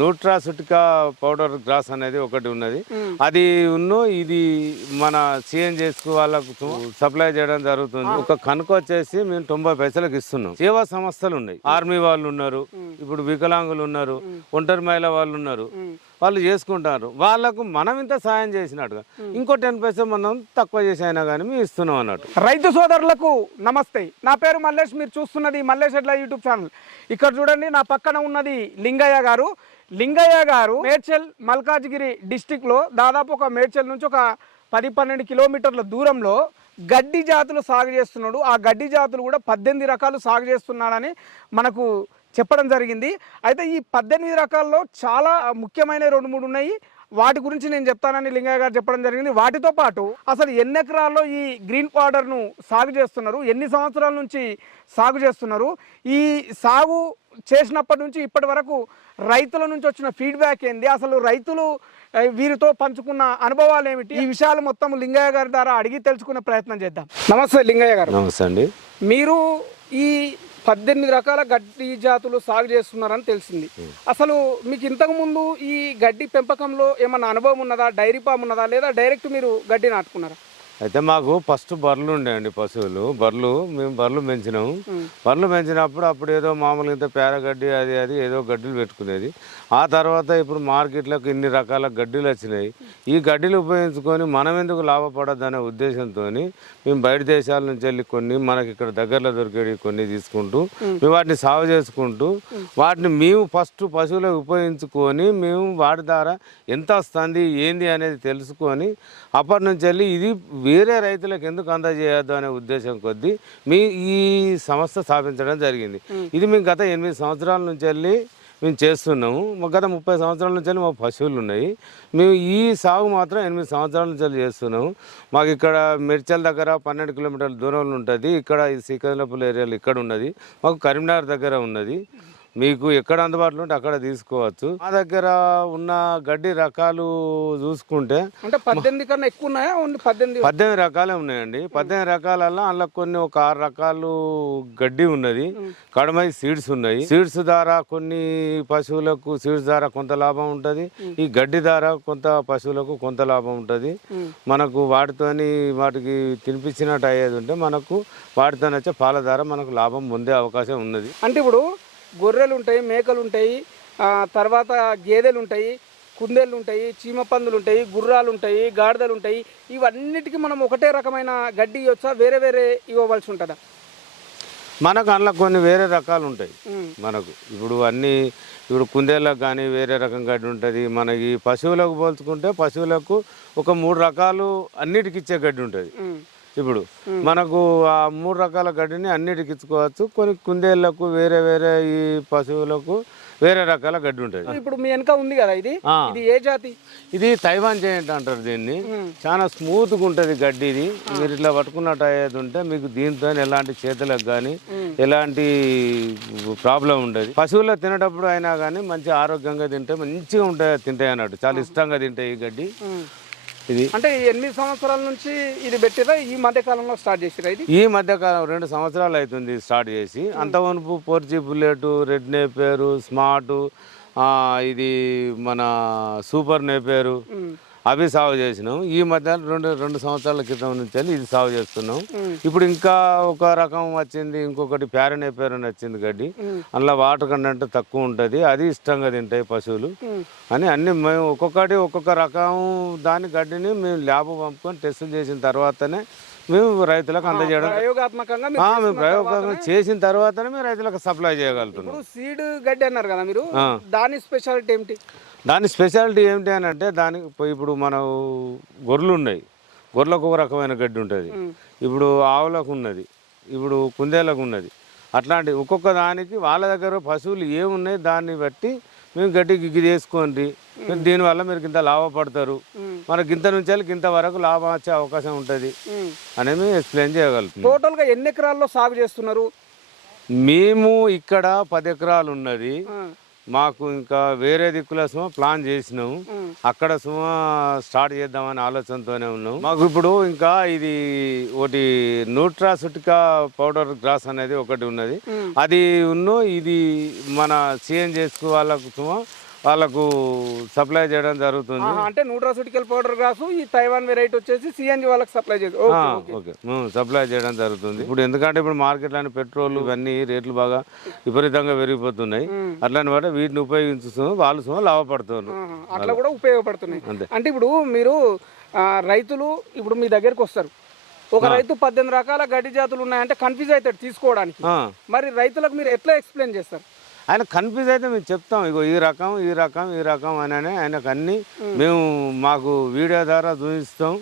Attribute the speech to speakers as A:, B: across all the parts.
A: నూట్రాసుటికా powder gross అనేది ఒకటి ఉన్నది. అది ఉన్ను ఇది మన సిఎన్జిఎస్కు వాళ్ళకు సప్లై చేయడం జరుగుతుంది. ఒక కనుక వచ్చేసి మేము తొంభై పైసలకు ఇస్తున్నాం. సేవా సంస్థలు ఉన్నాయి. ఆర్మీ వాళ్ళు ఉన్నారు. ఇప్పుడు వికలాంగులు ఉన్నారు. ఒంటరి మహిళ వాళ్ళు ఉన్నారు. వాళ్ళు చేసుకుంటారు. వాళ్ళకు మనం ఇంత సాయం చేసినట్టుగా. ఇంకో టెన్ పైసలు మనం తక్కువ చేసి అయినా కానీ మేము ఇస్తున్నాం అన్నట్టు.
B: రైతు సోదరులకు నమస్తే. నా పేరు మల్లేష్. మీరు చూస్తున్నది మల్లేష్ ఎడ్ల యూట్యూబ్ ఛానల్. ఇక్కడ చూడండి నా పక్కన ఉన్నది లింగయ్య గారు. లింగయ్య గారు మేడ్చల్ మల్కాజ్గిరి డిస్టిక్లో దాదాపు ఒక మేడ్చల్ నుంచి ఒక పది పన్నెండు కిలోమీటర్ల దూరంలో గడ్డి జాతులు సాగు చేస్తున్నాడు. ఆ గడ్డి జాతులు కూడా పద్దెనిమిది రకాలు సాగు చేస్తున్నాడని మనకు చెప్పడం జరిగింది. అయితే ఈ పద్దెనిమిది రకాల్లో చాలా ముఖ్యమైన రెండు మూడు ఉన్నాయి. వాటి గురించి నేను చెప్తానని లింగయ్య గారు చెప్పడం జరిగింది. వాటితో పాటు అసలు ఎన్ని ఎకరాల్లో ఈ గ్రీన్ పౌడర్ను సాగు చేస్తున్నారు? ఎన్ని సంవత్సరాల నుంచి సాగు చేస్తున్నారు? ఈ సాగు చేసినప్పటి నుంచి ఇప్పటి వరకు రైతుల నుంచి వచ్చిన ఫీడ్బ్యాక్ ఏంది? అసలు రైతులు వీరితో పంచుకున్న అనుభవాలు ఏమిటి? ఈ విషయాలు మొత్తం లింగయ్య గారి ద్వారా అడిగి తెలుసుకునే ప్రయత్నం చేద్దాం. నమస్తే లింగయ్య గారు.
A: నమస్తే అండి.
B: మీరు ఈ పద్దెనిమిది రకాల గడ్డి జాతులు సాగు చేస్తున్నారని తెలిసింది. అసలు మీకు ఇంతకు ముందు ఈ గడ్డి పెంపకంలో ఏమన్నా అనుభవం ఉన్నదా? డైరీ ఫామ్ ఉన్నదా? లేదా డైరెక్ట్ మీరు గడ్డి నాటుకున్నారా?
A: అయితే మాకు ఫస్ట్ బర్రెలు ఉండేయండి పశువులు. బర్రెలు మేము బర్రెలు పెంచినాము. బర్రెలు పెంచినప్పుడు అప్పుడు ఏదో మామూలుగా ఇంత పేరగడ్డి అది అది ఏదో గడ్డలు పెట్టుకునేది. ఆ తర్వాత ఇప్పుడు మార్కెట్లకు ఇన్ని రకాల గడ్డీలు వచ్చినాయి. ఈ గడ్డీలు ఉపయోగించుకొని మనం ఎందుకు లాభపడద్దు అనే ఉద్దేశంతో మేము బయట దేశాల నుంచి వెళ్ళి కొన్ని మనకి ఇక్కడ దగ్గరలో దొరికేవి కొన్ని తీసుకుంటూ మేము వాటిని సాగు చేసుకుంటూ వాటిని మేము ఫస్ట్ పశువులకు ఉపయోగించుకొని మేము వాటి ద్వారా ఎంత వస్తుంది ఏంది అనేది తెలుసుకొని అప్పటి నుంచి వెళ్ళి ఇది వేరే రైతులకు ఎందుకు అందజేయద్దు అనే ఉద్దేశం కొద్దీ మీ ఈ సంస్థ స్థాపించడం జరిగింది. ఇది మేము గత ఎనిమిది సంవత్సరాల నుంచి వెళ్ళి మేము చేస్తున్నాము. గత ముప్పై సంవత్సరాల నుంచి వెళ్ళి మా పశువులు ఉన్నాయి. మేము ఈ సాగు మాత్రం ఎనిమిది సంవత్సరాల నుంచి వెళ్ళి చేస్తున్నాము. మాకు ఇక్కడ మిర్చల్ దగ్గర పన్నెండు కిలోమీటర్ల దూరంలో ఉంటుంది. ఇక్కడ ఈ శ్రీకాకుళం ఏరియాలో ఇక్కడ ఉన్నది. మాకు కరీంనగర్ దగ్గర ఉన్నది. మీకు ఎక్కడ అందుబాటులో ఉంటే అక్కడ తీసుకోవచ్చు. మా దగ్గర ఉన్న గడ్డి రకాలు చూసుకుంటే
B: అంటే పద్దెనిమిది కన్నా ఎక్కువ ఉన్నాయా? ఓన్లీ పద్దెనిమిది
A: పద్దెనిమిది రకాలే ఉన్నాయండి. పద్దెనిమిది రకాలలో అందులో కొన్ని ఒక ఆరు రకాలు గడ్డి ఉన్నది. కడమై సీడ్స్ ఉన్నాయి. సీడ్స్ ద్వారా కొన్ని పశువులకు సీడ్స్ ద్వారా కొంత లాభం ఉంటుంది. ఈ గడ్డి ద్వారా కొంత పశువులకు కొంత లాభం ఉంటుంది. మనకు వాటితోని వాటికి తినిపించినట్టు అయ్యేది ఉంటే మనకు వాటితో వచ్చే పాల ద్వారా మనకు లాభం పొందే అవకాశం ఉన్నది.
B: అంటే ఇప్పుడు గొర్రెలు ఉంటాయి మేకలు ఉంటాయి తర్వాత గేదెలు ఉంటాయి కుందేళ్ళు ఉంటాయి చీమ పందులు ఉంటాయి గుర్రాలు ఉంటాయి గాడిదలు ఉంటాయి ఇవన్నిటికీ మనం ఒకటే రకమైన గడ్డి ఇవ్వచ్చా? వేరే వేరే ఇవ్వవలసి ఉంటుందా
A: మనకు అందులో కొన్ని వేరే రకాలు ఉంటాయి. మనకు ఇప్పుడు అన్ని ఇప్పుడు కుందేళ్ళకు కానీ వేరే రకం గడ్డి ఉంటుంది మనకి పశువులకు పోల్చుకుంటే పశువులకు ఒక మూడు రకాలు అన్నిటికి ఇచ్చే గడ్డి ఉంటుంది. ఇప్పుడు మనకు ఆ మూడు రకాల గడ్డిని అన్నిటికి ఇచ్చుకోవచ్చు. కొన్ని కుందేళ్ళకు వేరే వేరే ఈ పశువులకు వేరే రకాల గడ్డి ఉంటుంది.
B: ఇప్పుడు మీ వెనక ఉంది కదా ఇది. ఇది ఏ జాతి?
A: ఇది తైవాన్ జెయింట్ అంటారు దీన్ని. చాలా స్మూత్గా ఉంటుంది గడ్డి ఇది. మీరు ఇట్లా పట్టుకున్నట్టు అయ్యేది ఉంటే మీకు దీంతో ఎలాంటి చేతులకు కానీ ఎలాంటి ప్రాబ్లం ఉండదు. పశువులు తినేటప్పుడు అయినా కానీ మంచి ఆరోగ్యంగా తింటే మంచిగా ఉంటాయి తింటాయి అన్నట్టు. చాలా ఇష్టంగా తింటాయి ఈ గడ్డి. ఇది.
B: అంటే ఎనిమిది సంవత్సరాల నుంచి ఇది పెట్టిరా? ఈ మధ్య కాలంలో స్టార్ట్ చేసిరా ఇది?
A: ఈ మధ్య కాలం రెండు సంవత్సరాలు అవుతుంది స్టార్ట్ చేసి. అంతవరకు పోర్చి బుల్లెట్ రెడ్ నేపేరు స్మార్ట్ ఇది మన సూపర్ నేపేరు. అవి సాగు చేసినాం ఈ మధ్య రెండు రెండు సంవత్సరాల క్రితం నుంచి ఇది సాగు చేస్తున్నాం. ఇప్పుడు ఇంకా ఒక రకం వచ్చింది ఇంకొకటి ప్యారనే పేరు అని వచ్చింది గడ్డి. అందులో వాటర్ కంటెంట్ తక్కువ ఉంటుంది అది ఇష్టంగా తింటాయి పశువులు. అని అన్ని మేము ఒక్కొక్కటి ఒక్కొక్క రకం దాని గడ్డిని మేము ల్యాబ్ పంపుకొని టెస్టులు చేసిన తర్వాతనే మేము రైతులకు అందజేయడం.
B: ప్రయోగాత్మకంగా మీరు
A: మేము ప్రయోగం
B: తర్వాతనే
A: చేసిన తర్వాతనే మేము రైతులకు సప్లై చేయగలుగుతున్నాం.
B: ఇప్పుడు సీడ్ గడ్డి అన్నారు కదా మీరు. దాని స్పెషాలిటీ ఏమిటి?
A: దాని స్పెషాలిటీ ఏమిటి అని అంటే దానికి పోయి ఇప్పుడు మన గొర్రెలు ఉన్నాయి. గొర్రెలకు ఒక రకమైన గడ్డి ఉంటుంది. ఇప్పుడు ఆవులకు ఉన్నది. ఇప్పుడు కుందేలకు ఉన్నది. అట్లాంటి ఒక్కొక్క దానికి వాళ్ళ దగ్గర పశువులు ఏమున్నాయి దాన్ని బట్టి మేము గిగ్గి చేసుకోండి మీరు దీనివల్ల మీరు ఇంత లాభపడతారు. మనకి ఇంత నుంచి ఇంత వరకు లాభం వచ్చే అవకాశం ఉంటుంది. అనేది ఎక్స్ప్లెయిన్ చేయగలుగుతాం
B: టోటల్గా ఎన్ని ఎకరాల్లో సాగు చేస్తున్నారు?
A: మేము ఇక్కడ పది ఎకరాలు ఉన్నది. మాకు ఇంకా వేరే దిక్కుల సుమ ప్లాన్ చేసినాము. అక్కడ సుమ స్టార్ట్ చేద్దామనే ఆలోచనతోనే ఉన్నాం మాకు ఇప్పుడు ఇంకా ఇది ఒకటి నూట్రాసుటికా పౌడర్ గ్రాస్ అనేది ఒకటి ఉన్నది. అది ఉన్ను ఇది మన సిఎన్జిఎస్కు వాళ్ళకు సుమ వాళ్ళకు సప్లై చేయడం జరుగుతుంది.
B: అంటే న్యూట్రాసిటికల్ పౌడర్ గ్రాసు ఈ తైవాన్ వెరైటీ వచ్చేసి సిఎన్జి వాళ్ళకి సప్లై
A: ఓకే సప్లై చేయడం జరుగుతుంది. ఇప్పుడు ఎందుకంటే ఇప్పుడు మార్కెట్లోని పెట్రోల్ ఇవన్నీ రేట్లు బాగా విపరీతంగా పెరిగిపోతున్నాయి. అట్లాంటి వాటి వీటిని ఉపయోగించుతూ వాళ్ళు సుమా లాభపడుతున్నారు.
B: అట్లా కూడా ఉపయోగపడుతున్నాయి.
A: అంతే.
B: అంటే ఇప్పుడు మీరు రైతులు ఇప్పుడు మీ దగ్గరికి వస్తారు. ఒక రైతు పద్దెనిమిది రకాల గడ్డి జాతులు ఉన్నాయంటే కన్ఫ్యూజ్ అవుతాడు తీసుకోవడానికి. మరి రైతులకు మీరు ఎట్లా ఎక్స్ప్లెయిన్ చేస్తారు?
A: ఆయన కన్ఫ్యూజ్ అయితే మేము చెప్తాం ఇగో ఈ రకం ఈ రకం ఈ రకం అని అని ఆయనకు అన్ని మేము. మాకు వీడియో ద్వారా చూపిస్తాం.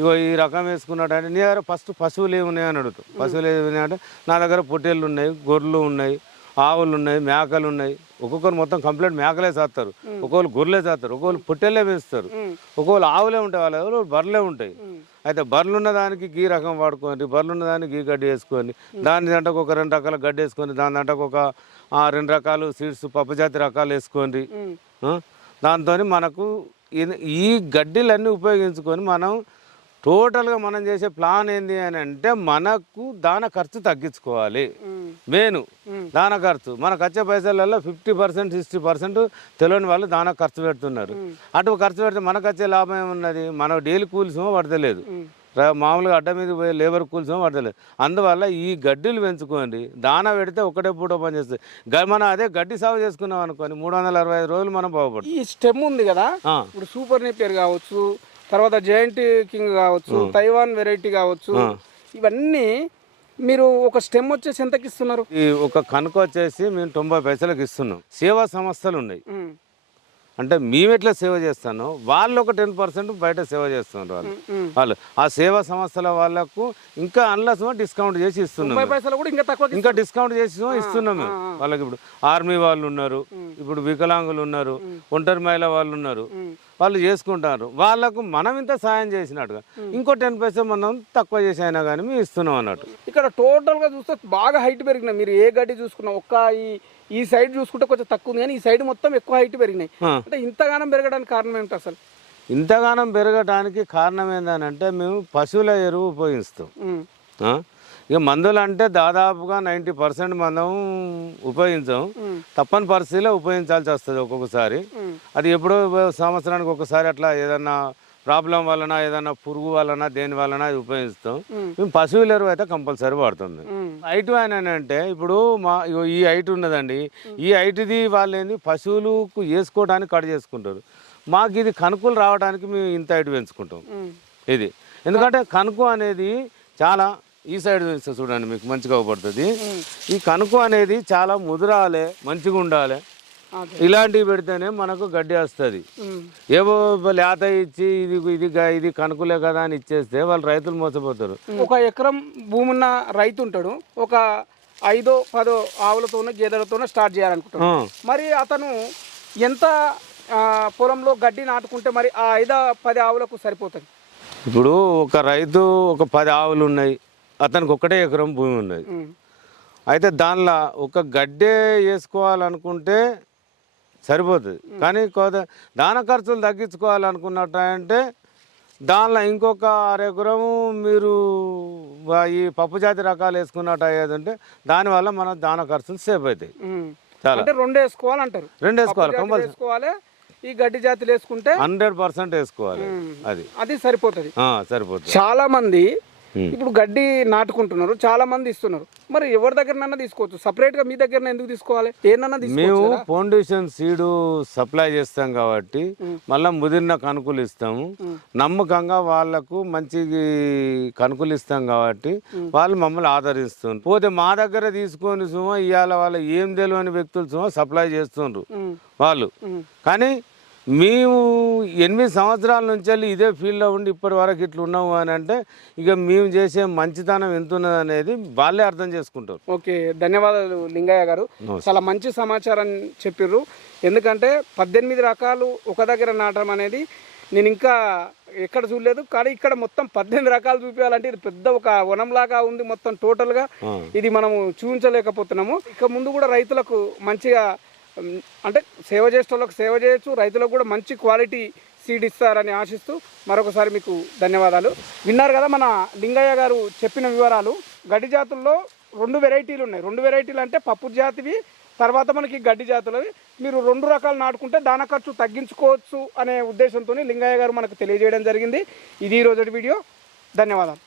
A: ఇగో ఈ రకం వేసుకున్నాడు అంటే నీ దగ్గర ఫస్ట్ పశువులు ఏమున్నాయి అని అడుగుతాం పశువులు ఏమున్నాయి అంటే నా దగ్గర పొట్టేళ్ళు ఉన్నాయి గొర్రెలు ఉన్నాయి ఆవులు ఉన్నాయి మేకలు ఉన్నాయి ఒక్కొక్కరు మొత్తం కంప్లీట్ మేకలే చేస్తారు. ఒక్కొక్కరు గొర్రెలే చేస్తారు. ఒక్కొక్కరు పొట్టేళ్ళే వేస్తారు. ఒక్కొక్కరు ఆవులే ఉంటాయి వాళ్ళ ఎవరు బర్రెలే ఉంటాయి. అయితే బర్రెలు ఉన్న దానికి గీ రకం వాడుకోండి బర్రెలు ఉన్న దానికి గీ గడ్డి వేసుకొని దాని దాంట్లోకి ఒక రెండు రకాల గడ్డి వేసుకొని దాని దాంట్లోకి ఒక రెండు రకాలు సీడ్స్ పప్పుజాతి రకాలు వేసుకోండి. దాంతో మనకు ఈ గడ్డిలన్నీ ఉపయోగించుకొని మనం టోటల్గా మనం చేసే ప్లాన్ ఏంది అని అంటే మనకు దాన ఖర్చు తగ్గించుకోవాలి. మెయిన్. దాన ఖర్చు. మనకు వచ్చే పైసలలో ఫిఫ్టీ పర్సెంట్ సిక్స్టీ పర్సెంట్ తెలియని వాళ్ళు దాన ఖర్చు పెడుతున్నారు. అటు ఖర్చు పెడితే మనకు వచ్చే లాభం ఏమున్నది? మనం డైలీ కూల్స్ పడతలేదు. మామూలుగా అడ్డ మీద పోయి లేబర్ కూల్స్ పడతలేదు. అందువల్ల ఈ గడ్డిలు పెంచుకోండి. దాన పెడితే ఒకటే పూట పని చేస్తుంది. గ- మనం అదే గడ్డి సాగు చేసుకున్నాం అనుకోని మూడు వందల అరవై ఐదు రోజులు మనం బాగుపడుతుంది
B: ఈ స్టెమ్ ఉంది కదా. ఇప్పుడు సూపర్ నేపియర్ కావచ్చు తర్వాత జయంట్ కింగ్ కావచ్చు తైవాన్ వెరైటీ కావచ్చు ఇవన్నీ మీరు ఒక స్టెమ్ వచ్చేసి ఎంతకి ఇస్తున్నారు
A: ఈ ఒక కనుక వచ్చేసి మేము తొంభై పైసలకు ఇస్తున్నాం. సేవా సంస్థలు ఉన్నాయి. అంటే మేము ఎట్లా సేవ చేస్తానో వాళ్ళు ఒక టెన్ పర్సెంట్ బయట సేవ చేస్తున్నారు వాళ్ళు. వాళ్ళు ఆ సేవా సంస్థల వాళ్ళకు ఇంకా అన్లస్ డిస్కౌంట్ చేసి ఇస్తున్నాం
B: ముప్పై పైసలు కూడా ఇంకా తక్కువ
A: ఇంకా డిస్కౌంట్ చేసి ఇస్తున్నాం మేము. వాళ్ళకి ఇప్పుడు ఆర్మీ వాళ్ళు ఉన్నారు ఇప్పుడు వికలాంగులు ఉన్నారు ఒంటరి మహిళ వాళ్ళు ఉన్నారు. వాళ్ళు చేసుకుంటారు. వాళ్ళకు మనం ఇంత సాయం చేసినట్టుగా. ఇంకో టెన్ పైసలు మనం తక్కువ చేసి అయినా కానీ మేము ఇస్తున్నాం అన్నట్టు.
B: ఇక్కడ టోటల్గా చూస్తే బాగా హైట్ పెరిగినాయి. మీరు ఏ గడ్డి చూసుకున్నా ఒక్క ఈ ఈ సైడ్ చూసుకుంటే కొంచెం తక్కువ ఉంది కానీ ఈ సైడ్ మొత్తం ఎక్కువ హైట్ పెరిగినాయి. అంటే ఇంతగానం పెరగడానికి కారణం ఏమిటి అసలు?
A: ఇంతగానం పెరగడానికి కారణం ఏంటంటే మేము పశువుల ఎరువు ఉపయోగిస్తాం? ఇక మందులు అంటే దాదాపుగా నైంటీ పర్సెంట్ మనం ఉపయోగించాం. తప్పని పరిస్థితిలో ఉపయోగించాల్సి వస్తుంది ఒక్కొక్కసారి. అది ఎప్పుడో సంవత్సరానికి ఒకసారి అట్లా ఏదన్నా ప్రాబ్లం వలన ఏదన్నా పురుగు వలన దేని వలన అది ఉపయోగిస్తాం. మేము. పశువుల ఎరువు అయితే కంపల్సరీ వాడుతుంది. హైట్ అని అంటే ఇప్పుడు మా ఈ హైట్ ఉన్నదండి. ఈ హైట్ది వాళ్ళు ఏంది? పశువులకు వేసుకోవడానికి కట్ చేసుకుంటారు. మాకు ఇది కనుకులు రావడానికి మేము ఇంత హైట్ పెంచుకుంటాం. ఇది. ఎందుకంటే కనుకు అనేది చాలా ఈ సైడ్ చూస్తే చూడండి మీకు మంచిగా అవపడుతుంది ఈ కనుకు అనేది చాలా ముదురాలే మంచిగా ఉండాలి ఇలాంటివి పెడితేనే మనకు గడ్డి వస్తుంది. ఏవో లేత ఇచ్చి ఇది ఇది ఇది కనుకులే కదా అని ఇచ్చేస్తే వాళ్ళు రైతులు మోసపోతారు.
B: ఒక ఎకరం భూమి ఉన్న రైతు ఉంటాడు ఒక ఐదో పదో ఆవులతోనో గేదెలతోనో స్టార్ట్ చేయాలనుకుంటాడు. మరి అతను ఎంత పొలంలో గడ్డి నాటుకుంటే మరి ఆ ఐదో పది ఆవులకు సరిపోతుంది?
A: ఇప్పుడు ఒక రైతు ఒక పది ఆవులు ఉన్నాయి అతనికి ఒకటే ఎకరం భూమి ఉన్నది. అయితే దానిలో ఒక గడ్డే వేసుకోవాలనుకుంటే సరిపోతుంది కానీ దాన ఖర్చులు తగ్గించుకోవాలనుకున్నట్టంటే దానిలో ఇంకొక అరెకరము మీరు ఈ పప్పు జాతి రకాలు వేసుకున్నట్టు అయ్యేది ఉంటే దానివల్ల మన దాన ఖర్చులు సేఫ్ అవుతాయి. చాలా.
B: అంటే రెండు వేసుకోవాలంటారు.
A: రెండు వేసుకోవాలి కంపల్సరీ.
B: ఈ గడ్డి జాతులు వేసుకుంటే
A: హండ్రెడ్ పర్సెంట్ వేసుకోవాలి అది.
B: అది సరిపోతుంది.
A: సరిపోతుంది.
B: చాలా మంది. ఇప్పుడు గడ్డి నాటుకుంటున్నారు చాలా మంది ఇస్తున్నారు. మరి ఎవరి దగ్గరనన్నా తీసుకోవచ్చు. సపరేట్గా మీ దగ్గర ఎందుకు తీసుకోవాలి? ఏనన్నా
A: మేము? ఫౌండేషన్ సీడు సప్లై చేస్తాం కాబట్టి మళ్ళీ ముదిరిన కనుకులు ఇస్తాము. నమ్మకంగా వాళ్ళకు మంచి కనుకులు ఇస్తాం కాబట్టి వాళ్ళు మమ్మల్ని ఆదరిస్తున్నారు. పోతే మా దగ్గర తీసుకొని సుమా ఇవాళ వాళ్ళు ఏం తెలియని వ్యక్తులు సుమా సప్లై చేస్తుండ్రు
B: ఉమ్,
A: వాళ్ళు. కానీ మేము ఎనిమిది సంవత్సరాల నుంచి వెళ్ళి ఇదే ఫీల్డ్లో ఉండి ఇప్పటి వరకు ఇట్లా ఉన్నాము అని అంటే ఇక మేము చేసే మంచితనం ఎంత ఉన్నది అనేది వాళ్ళే అర్థం చేసుకుంటారు.
B: ఓకే ధన్యవాదాలు లింగయ్య గారు. చాలా మంచి సమాచారం చెప్పిర్రు. ఎందుకంటే పద్దెనిమిది రకాలు ఒక దగ్గర నాటడం అనేది నేను ఇంకా ఎక్కడ చూడలేదు కానీ ఇక్కడ మొత్తం పద్దెనిమిది రకాలు చూపించాలంటే ఇది పెద్ద ఒక వనంలాగా ఉంది మొత్తం టోటల్గా. ఇది మనము చూపించలేకపోతున్నాము. ఇక ముందు కూడా రైతులకు మంచిగా అంటే సేవ చేసేటోళ్ళకి సేవ చేయొచ్చు రైతులకు కూడా మంచి క్వాలిటీ సీడ్ ఇస్తారని ఆశిస్తూ మరొకసారి మీకు ధన్యవాదాలు. విన్నారు కదా మన లింగయ్య గారు చెప్పిన వివరాలు. గడ్డి జాతుల్లో రెండు వెరైటీలు ఉన్నాయి. రెండు వెరైటీలు అంటే పప్పు జాతివి తర్వాత మనకి గడ్డి జాతులవి. మీరు రెండు రకాలు నాటుకుంటే దాన ఖర్చు తగ్గించుకోవచ్చు అనే ఉద్దేశంతో లింగయ్య గారు మనకు తెలియజేయడం జరిగింది. ఇది ఈ వీడియో. ధన్యవాదాలు.